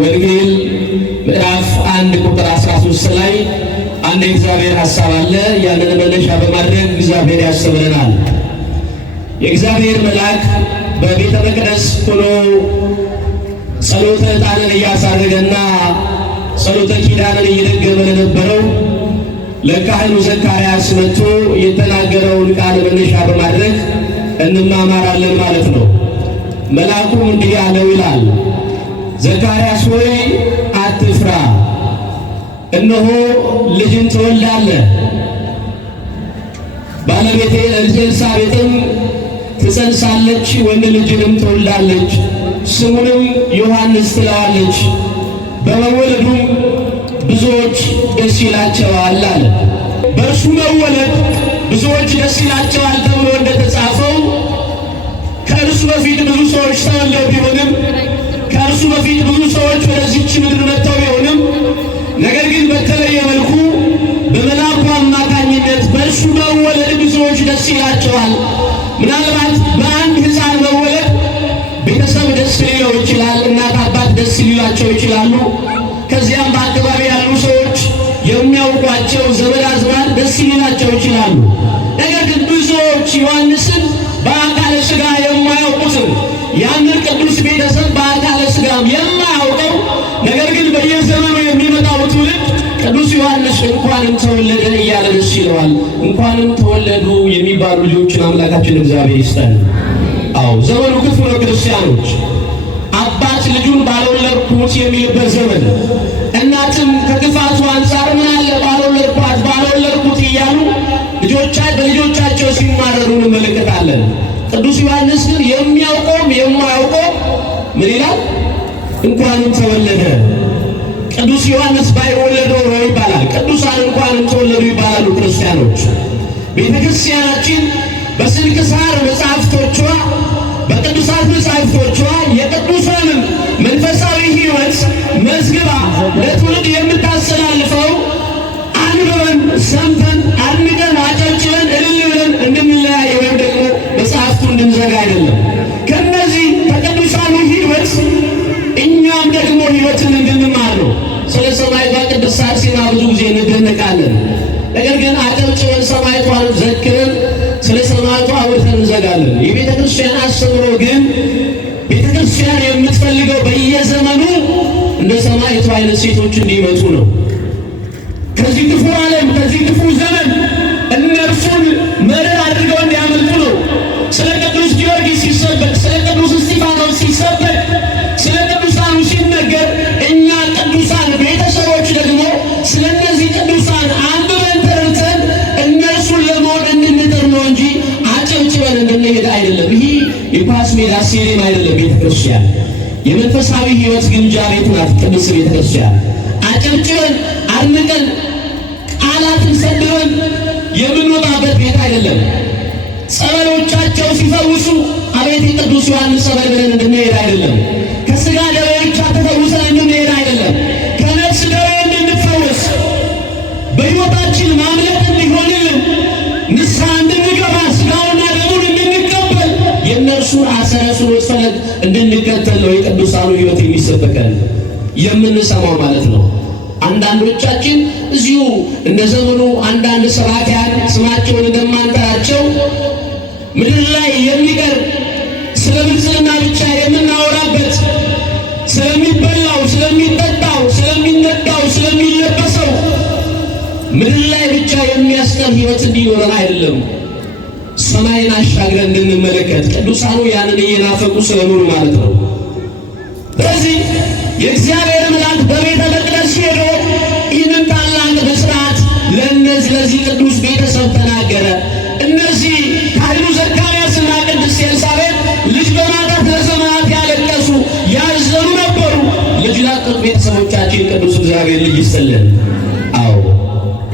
ወንጌል ምዕራፍ 1 ቁጥር 13 ላይ አንድ የእግዚአብሔር ሐሳብ አለ። ያንን መነሻ በማድረግ እግዚአብሔር ያስተምረናል። የእግዚአብሔር መልአክ በቤተ መቅደስ ሆኖ ጸሎተ ዕጣንን እያሳረገና ጸሎተ ኪዳንን እየደገመ ለነበረው ለካህኑ ዘካርያስ መጥቶ የተናገረውን ቃል መነሻ በማድረግ እንማማራለን ማለት ነው። መልአኩ እንዲህ ያለው ይላል፣ ዘካርያስ ሆይ አትፍራ፣ እነሆ ልጅን ትወልዳለህ። ባለቤቴ ኤልሳቤጥም ትጸንሳለች፣ ወንድ ልጅንም ትወልዳለች፣ ስሙንም ዮሐንስ ትለዋለች። በመወለዱም ብዙዎች ደስ ይላቸዋል አለ። በእርሱ መወለድ ብዙዎች ደስ ይላቸዋል ተብሎ እንደተጻፈው ከእርሱ በፊት ብዙ ሰዎች ተወልደው ቢሆንም ከእርሱ በፊት ብዙ ሰዎች ወደዚች ምድር መጥተው ቢሆንም ነገር ግን በተለየ መልኩ በመልአኩ አማካኝነት ደስ ይላቸዋል። ምናልባት በአንድ ሕፃን መወለድ ቤተሰብ ደስ ሊለው ይችላል። እናት አባት ደስ ሊላቸው ይችላሉ። ከዚያም በአካባቢ ያሉ ሰዎች የሚያውቋቸው ዘመድ አዝማድ ደስ ሊላቸው ይችላሉ። ነገር ግን ብዙዎች ዮሐንስን በአካለ ሥጋ የማያውቁትን ያንን ቅዱስ ቤተሰብ በአካለ ሥጋም የማያውቀው ነገር ግን በየዘመኑ የሚመጣው ትውልድ ቅዱስ ዮሐንስ እንኳንም ተወለደ እያለ ደስ ይለዋል። እንኳንም ተወለዱ የሚባሉ ልጆችን አምላካችን እግዚአብሔር ይስጠን። አዎ ዘመኑ ክፉ ነው ክርስቲያኖች። አባት ልጁን ባልወለድኩት የሚልበት ዘመን፣ እናትም ከክፋቱ አንጻር ምን አለ ባልወለድኩት እያሉ በልጆቻቸው ሲማረሩ እንመለከታለን። ቅዱስ ዮሐንስ ግን የሚያውቀውም የማያውቀው ምን ይላል? እንኳንም ተወለደ። ቅዱስ ዮሐንስ ባይወለደው ነው ይባላል። ቅዱሳን እንኳንም ተወለዱ ይባላሉ ክርስቲያኖች። ቤተ ክርስቲያናችን በስንክሳር መጻሕፍቶቿ በቅዱሳት መጻሕፍቶቿ የቅዱሳንን መንፈሳዊ ሕይወት መዝግባ ለትውልድ የምታስተላልፈው አንብበን ሰምተን አድምጠን አጨብጭበን እልል ብለን እንድንለያይ ወይም ደግሞ መጽሐፍቱ እንድንዘጋ አይደለም። ከነዚህ ከቅዱሳኑ ሕይወት እኛም ደግሞ ሕይወትን እንድንማር ነው። ስለ ሰማዕቷ ቅድስት አርሴማ ብዙ ጊዜ እንደነቃለን። ነገር ግን አጨብጭበን ሰማዕቷን ዘክረን ስለ ሰማዕቷ አውርተን እንዘጋለን። የቤተ ክርስቲያን አስተምሮ ግን ቤተ ክርስቲያን የምትፈልገው በየዘመኑ እንደ ሰማዕቷ አይነት ሴቶች እንዲመጡ ነው። ከዚህ ክፉ ዓለም ከዚህ ክፉ ዘመን እነርሱን መርህ አድርገው እንዲያመልጡ ነው። ስለ ቅዱስ ጊዮርጊስ ሲሰበክ፣ ስለ ቅዱስ እስጢፋኖስ ሲሰበክ፣ ስለ ቅዱሳኑ ሲነገር እኛ ቅዱሳን ቤተሰቦች ደግሞ ስለ እነዚህ ቅዱሳን አንብበን ተረድተን እነርሱን ለመሆን እንድንጥር ነው እንጂ አጨብጭበን እንድንሄድ አይደለም። ይህ የኳስ ሜዳ ስቴዲየም አይደለም። ቤተ ክርስቲያን የመንፈሳዊ ሕይወት ግንጃ ቤት ናት። ቅድስት ቤተ ክርስቲያን አጨብጭበን አድንቀን ቃላትን ሰድበን የምንወጣበት ቤት አይደለም። ጸበሎቻቸው ሲፈውሱ አቤት የቅዱስ ዮሐንስ ጸበል ብለን እንድንሄድ አይደለም። ከሥጋ ደዌ ብቻ ተፈውሰን እንድንሄድ አይደለም። ከነፍስ ደዌ እንድንፈወስ በሕይወታችን ማምለጥ እንዲሆንልን ንስሐ እንድንገባ ሥጋውና ደሙን እንድንቀበል የእነርሱን አሰረ ሥሎት ፈለግ እንድንከተል ነው የቅዱሳኑ ሕይወት የሚሰበከን የምንሰማው ማለት ነው። አንዳንዶቻችን እዚሁ እንደ ዘመኑ አንዳንድ ሰባኪያን ስማቸውን እንደማንጠራቸው ምድር ላይ የሚቀር ስለ ብልጽግና ብቻ የምናወራበት ስለሚበላው፣ ስለሚጠጣው፣ ስለሚነዳው፣ ስለሚለበሰው ምድር ላይ ብቻ የሚያስቀር ሕይወት እንዲኖረን አይደለም። ሰማይን አሻግረን እንድንመለከት ቅዱሳኑ ያንን እየናፈቁ ስለኖሩ ማለት ነው። ስለዚህ የእግዚአብሔር መልአክ በቤተ መቅደስ ሄዶ ይህንን ታላቅ ብስራት ለዚህ ቅዱስ ቤተሰብ ተናገረ። እነዚህ ካህኑ ዘካርያስና ቅድስት ኤልሳቤጥ ልጅ በማጣት ለዘመናት ያለቀሱ ያዘኑ ነበሩ። ልጅ ላጡት ቤተሰቦቻችን ቅዱስ እግዚአብሔር ልጅ ይስጥልን። አዎ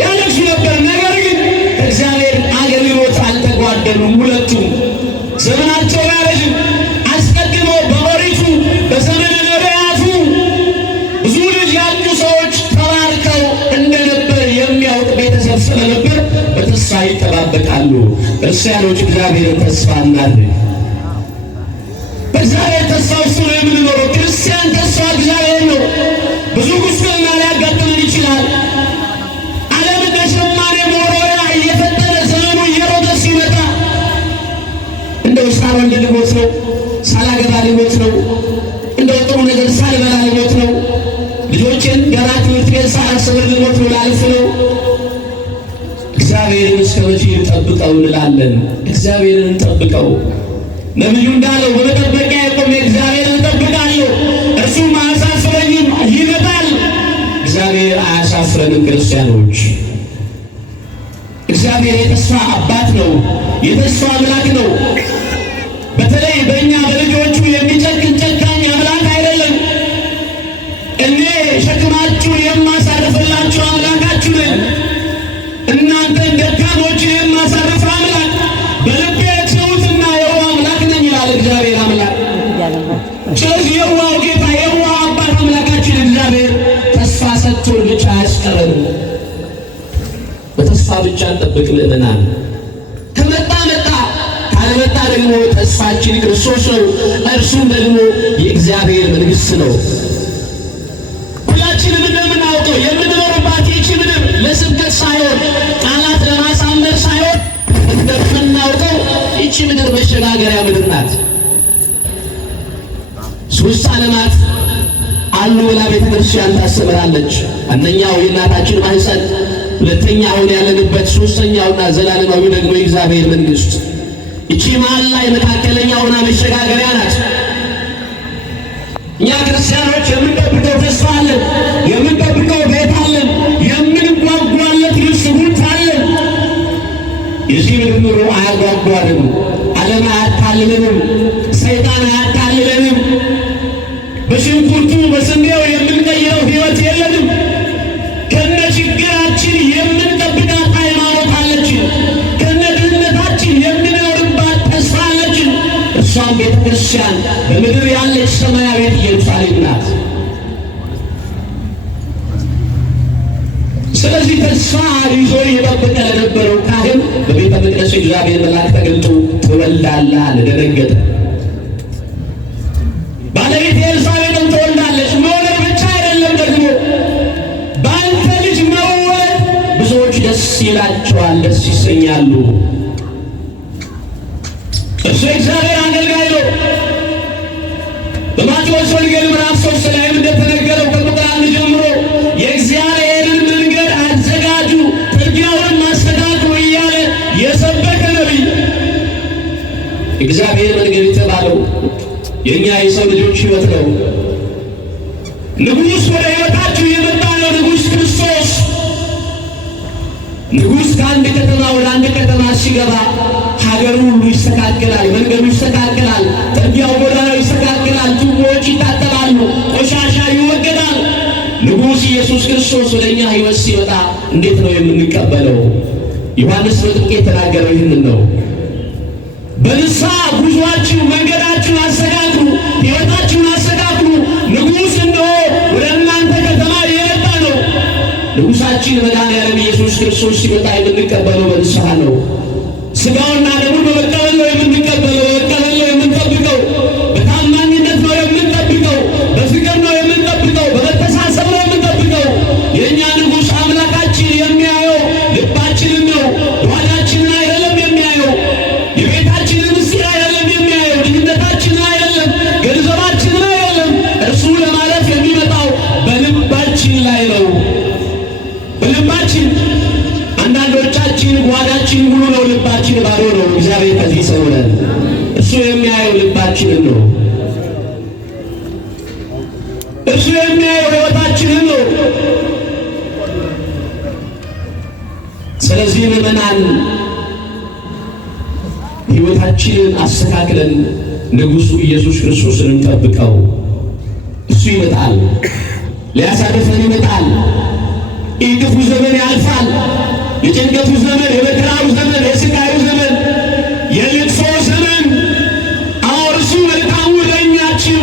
ያለቅሱ ነበር። ነገር ግን እግዚአብሔር አገልግሎት አልተጓደሉም። ሁለቱም ዘመናቸው ያረጅም አስቀድሞ በኦሪቱ በዘመነ ነቢያቱ ብዙ ልጅ ያጡ ሰዎች ተባርከው እንደነበር የሚያውቅ ቤተሰብ ስለነበር በተስፋ ይጠባበቃሉ። ክርስቲያኖች እግዚአብሔርን ተስፋ እናድርግ። በእግዚአብሔር ተስፋ ውስጥ ነው የምንኖረው። ክርስቲያን ተስፋ እግዚአብሔር ነው። ብዙ ጉስቁልና ሊያጋጥመን ይችላል። ዓለም እንደ ሸማኔ መወርወሪያ እየፈጠነ ዘመኑ እየሮጠ ሲመጣ እንደው ሳልወልድ ልሞት ነው፣ ሳላገባ ልሞት ነው፣ እንደው ጥሩ ነገር ሳልበላ ልሞት ነው፣ ልጆችን ገና ትምህርት ቤት ሳላስተምር ልሞት ነው፣ ላልፍ ነው። እግዚአብሔርን እስከ መቼ እንጠብቀው እንላለን? እግዚአብሔርን እንጠብቀው። ነቢዩ እንዳለው በመጠበቂያ የቆመ እግዚአብሔርን እንጠብቃለሁ፣ እርሱም አያሳፍረኝም፣ ይመጣል። እግዚአብሔር አያሳፍረንም። ክርስቲያኖች እግዚአብሔር የተስፋ አባት ነው፣ የተስፋ አምላክ ነው። በተለይ በእኛ በልጆቹ የሚጨክን ጨካኝ አምላክ አይደለም። እኔ ሸክማችሁን የማሳርፍላችሁ አምላካችሁ ነኝ፣ እናንተን ደካሞችን የማሳርፍ አምላክ፣ በልቤ ትሑትና የዋህ አምላክ ነኝ ይላል እግዚአብሔር አምላክ። ስለዚህ የዋህ ጌታ የዋህ አባት አምላካችን እግዚአብሔር ተስፋ ሰጥቶን ብቻ አያስቀረንም። በተስፋ ብቻ እንጠብቅ ምእመናን። ከመጣ ደግሞ ተስፋችን ክርስቶስ ነው። እርሱም ደግሞ የእግዚአብሔር መንግሥት ነው። ሁላችንም እንደምናውቀው የምንኖርባት ይህች ምድር ለስብከት ሳይሆን ቃላት ለማሳመር ሳይሆን እንደምናውቀው ይህች ምድር መሸጋገሪያ ምድር ናት። ሦስት ዓለማት አሉ ብላ ቤተ ክርስቲያን ታስተምራለች። አንደኛው የእናታችን ማኅፀን፣ ሁለተኛው አሁን ያለንበት፣ ሦስተኛውና ዘላለማዊ ደግሞ የእግዚአብሔር መንግሥት። ይቺ መሀል ላይ መካከለኛውና መሸጋገሪያ ናት። እኛ ክርስቲያኖች የምንጠብቀው ተስፋ አለን፣ የምንጠብቀው ቤት አለን፣ የምንጓጓለት ስጉት አለን። የዚህ ምድር ኑሮ አያጓጓንም፣ ዓለም አያታልለንም፣ ሰይጣን አያታልለንም። በሽንኩርቱ በስንዴው የምንቀይረው ሕይወት የለንም። ከነ ችግራችን የምንጠብቃት ሃይማኖት አለችን። ከነ ድህነታችን የምንኖርባት ተስፋ አለችን። እሷም ቤተ ክርስቲያን በምድር ያለች ሰማያዊት ኢየሩሳሌም ናት። ስለዚህ ተስፋ ይዞ የጠበቀ ለነበረው ካህን በቤተ መቅደስ እግዚአብሔር መልአክ ተገልጦ ትወልዳለህ አለ። ደነገጠ። ባለቤት ኤልሳቤጥም ትወልዳለች። መውለድ ብቻ አይደለም ደግሞ በአንተ ልጅ መወለድ ብዙዎች ደስ ይላቸዋል፣ ደስ ይሰኛሉ። እርሱ የእግዚአብሔር አገልጋይ ነው። በማቴዎስ ወንጌል ምዕራፍ 3 ላይ እንደተነገረው ከቁጥር 1 ጀምሮ የእግዚአብሔርን መንገድ አዘጋጁ፣ ጥርጊያውን አስተካክሉ እያለ የሰበከ ነቢይ። እግዚአብሔር መንገድ የተባለው የእኛ የሰው ልጆች ሕይወት ነው። ንጉሥ ወደ ሕይወታችሁ የመጣ ነው። ንጉሥ ክርስቶስ። ንጉሥ ከአንድ ከተማ ወደ አንድ ከተማ ሲገባ ሀገሩ ሁሉ ይስተካከላል፣ መንገዱ ይስተካከላል፣ ጥርጊያው ጎዳናው ይስተካከላል፣ ቱቦዎች ይታጠባሉ፣ ቆሻሻ ይወገዳል። ንጉሥ ኢየሱስ ክርስቶስ ወደ እኛ ሕይወት ሲመጣ እንዴት ነው የምንቀበለው? ዮሐንስ በጥምቀት የተናገረው ይህንን ነው። በንስሐ ጉዟችሁ መንገዳችሁን አስተካክሉ፣ ሕይወታችሁን አስተካክሉ። ንጉሥ እንደሆ ወደ እናንተ ከተማ የመጣ ነው። ንጉሣችን መድኃኔዓለም ኢየሱስ ክርስቶስ ሲመጣ የምንቀበለው በንስሐ ነው። ሥጋውና ደሙን በመቀበል ነው የምንቀበለው፣ በመቀበል ነው የምንጠብቀው፣ በታማኝነት ነው የምንጠብቀው፣ በፍቅር ነው የምንጠብቀው፣ በመተሳሰብ ነው የምንጠብቀው። የእኛ ንጉሥ አምላካችን የሚያየው ልባችንን ነው፣ ጓዳችንን አይደለም የሚያየው። የቤታችንን ምስጢር አይደለም የሚያየው፣ ድህነታችንን አይደለም፣ ገንዘባችንን አይደለም። እርሱ ለማለት የሚመጣው በልባችን ላይ ነው። በልባችን አንዳንዶቻችን ጓዳችን ሙሉ ነው፣ ልባችን ባዶ ነው። እግዚአብሔር ከዚህ ይሰውረን። እሱ የሚያየው ልባችንን ነው። እሱ የሚያየው ሕይወታችንን ነው። ስለዚህ ምዕመናን ሕይወታችንን አስተካክለን ንጉሡ ኢየሱስ ክርስቶስን እንጠብቀው። እሱ ይመጣል፣ ሊያሳርፈን ይመጣል። ይህ ክፉ ዘመን ያልፋል። የጭንቀቱ ዘመን፣ የመከራው ዘመን፣ የስቃዩ ዘመን፣ የልቅሶ ዘመን። እርሱ መልካሙ እረኛችሁ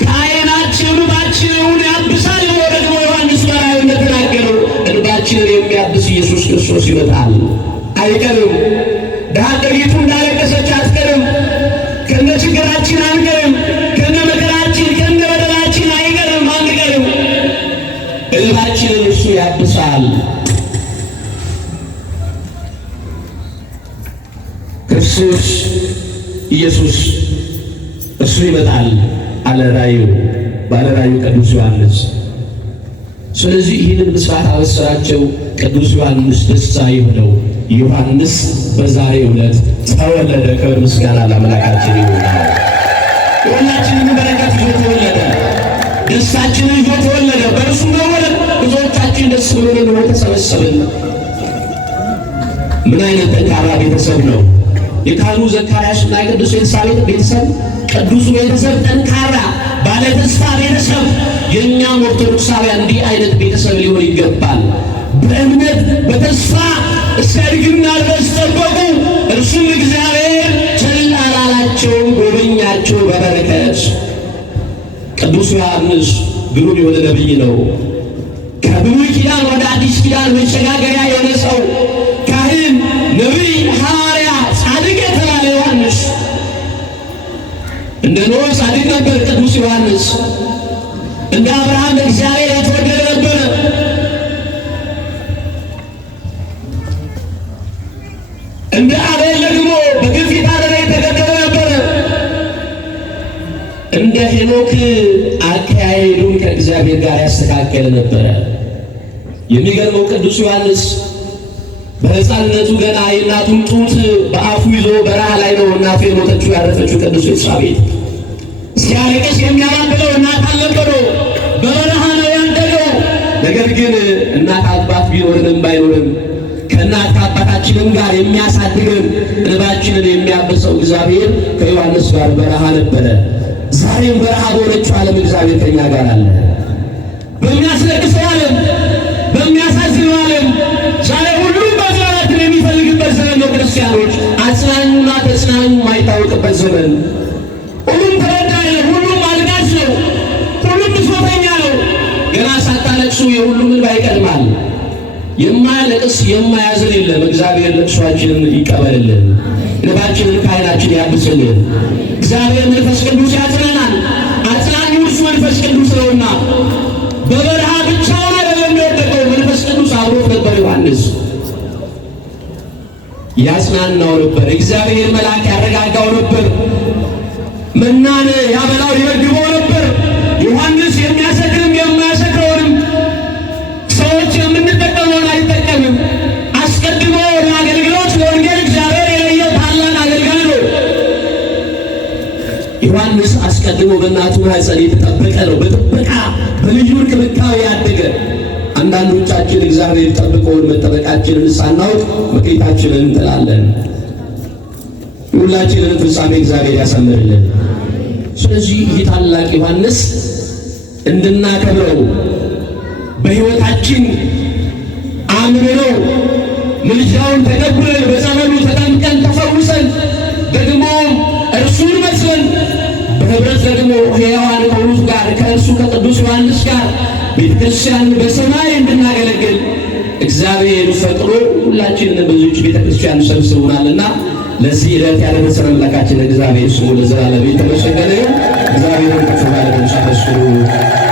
ከዓይናችን እንባችንን ያብሳል ብሎ ደግሞ ዮሐንስ በራእዩ እንደተናገረው እንባችንን የሚያብስ ኢየሱስ ክርስቶስ ይመጣል። አይቀርም። ድሀ አደጊቱ እንዳለቀሰች አትቀርም። ከነ ችግራችን አንቀርም። ከነ መከራችን ከነ በደላችን አይቀርም፣ አንቀርም። እንባችንን እርሱ ያብሳል። ክርስቶስ ኢየሱስ እርሱ ይመጣል አለ ራእዩ፣ ባለ ራእዩ ቅዱስ ዮሐንስ። ስለዚህ ይህንን ምስራት አበሰራቸው ቅዱስ ዮሐንስ ደስታ የሆነው ዮሐንስ በዛሬው ዕለት ተወለደ። ክብር ምስጋና ለአምላካችን ይሁን። የሁላችንን በረከት ይዞ ተወለደ። ደስታችንን ይዞ ተወለደ። በእርሱ መወለድ ብዙዎቻችን ደስ ብሎን ደግሞ ተሰበሰብን። ምን አይነት ጠንካራ ቤተሰብ ነው! የካህኑ ዘካርያስና የቅዱስ ኤልሳቤጥ ቤተሰብ፣ ቅዱሱ ቤተሰብ፣ ጠንካራ ባለተስፋ ቤተሰብ። የእኛም ኦርቶዶክሳውያን እንዲህ አይነት ቤተሰብ ሊሆን ይገባል። በእምነት በተስፋ እስከ እርግና ድረስ ጠበቁ። እርሱም እግዚአብሔር ቸል አላላቸውም፣ ጎበኛቸው በበረከት። ቅዱስ ዮሐንስ ግሩም የሆነ ነቢይ ነው። ከብሉይ ኪዳን ወደ አዲስ ኪዳን መሸጋገሪያ የሆነ ሰው፣ ካህን፣ ነቢይ፣ ሐዋርያ፣ ጻድቅ የተባለ ዮሐንስ ቅዱስ ዮሐንስ እንደ አብርሃም እግዚአብሔር የተወደደ ነበረ። እንደ አቤል ደግሞ በግፊት አደረ የተገደለ ነበረ። እንደ ሄኖክ አካሄዱን ከእግዚአብሔር ጋር ያስተካከለ ነበረ። የሚገርመው ቅዱስ ዮሐንስ በሕፃንነቱ ገና የእናቱን ጡት በአፉ ይዞ በረሃ ላይ ነው እናቱ የሞተችው ያረፈችው ቅዱስ ኤልሳቤጥ። ሲያለቅስ የሚያባብለው እናት አልነበረው፣ በበረሃ ነው ያደገው። ነገር ግን እናት አባት ቢኖርንም ባይኖርም ከእናት ከአባታችንም ጋር የሚያሳድገን እንባችንን የሚያብሰው እግዚአብሔር ከዮሐንስ ጋር በረሃ ነበረ። ዛሬም በረሃ በሆነችው ዓለም እግዚአብሔር ከኛ ጋር አለ። በሚያስለቅሰው ዓለም፣ በሚያሳዝነው ዓለም ዛሬ ሁሉም መጽናናትን የሚፈልግበት ዘመን ነው። ክርስቲያኖች አጽናኙና ተጽናኙ የማይታወቅበት ዘመን። ሁሉም ተበዳይ ነው፣ ሁሉም አልቃሽ ነው፣ ሁሉም ብሶተኛ ነው። ገና ሳታለቅሱ የሁሉም እንባ ይቀድማል። የማያለቅስ የማያዝን የለም። እግዚአብሔር ለቅሷችንን ይቀበልልን፣ እንባችንን ከዓይናችን ያብስልን። እግዚአብሔር መንፈስ ቅዱስ ያጽናናል። አጽናኙ እርሱ መንፈስ ቅዱስ ነውና በበረሃ ብቻውን አይደለም የወደቀው፣ መንፈስ ቅዱስ አብሮት ነበር። ዮሐንስ ያጽናናው ነበር። እግዚአብሔር መልአክ ያረጋጋው ነበር። መናን ያበላው ይመግበው ነበር። ዮሐንስ የሚያሰክርም የማያሰክረውንም ሰዎች የምንጠቀመውን አይጠቀምም። አስቀድሞ ለአገልግሎት ለወንጌል እግዚአብሔር የለየው ታላቅ አገልጋይ ነው። ዮሐንስ አስቀድሞ በእናቱ ማኅፀን የተጠበቀ ነው። በጥበቃ በልዩ እንክብካቤ ያደገ። አንዳንዶቻችን እግዚአብሔር ጠብቆን መጠበቃችንን ሳናውቅ መክሊታችንን እንጥላለን። ሁላችንን ፍጻሜ እግዚአብሔር ያሳምርልን። ስለዚህ ይህ ታላቅ ዮሐንስ እንድናከብረው በሕይወታችን አምነነው ምልጃውን ተቀብለን በጸበሉ ተጠምቀን ተፈውሰን ደግሞ እርሱን መስለን በኅብረት ደግሞ ሕያዋን ከሆኑት ጋር ከእርሱ ከቅዱስ ዮሐንስ ጋር ቤተ ክርስቲያን በሰማይ እንድናገለግል እግዚአብሔር ፈቅዶ ሁላችንን በዚህች ቤተ ክርስቲያን ሰብስቦናልና ለዚህ ዕለት ያደረሰን አምላካችን እግዚአብሔር ስሙ ለዘላለም የተመሰገነ ይሁን። እግዚአብሔርን ከፍ ባለ ድምፅ አመስግኑ።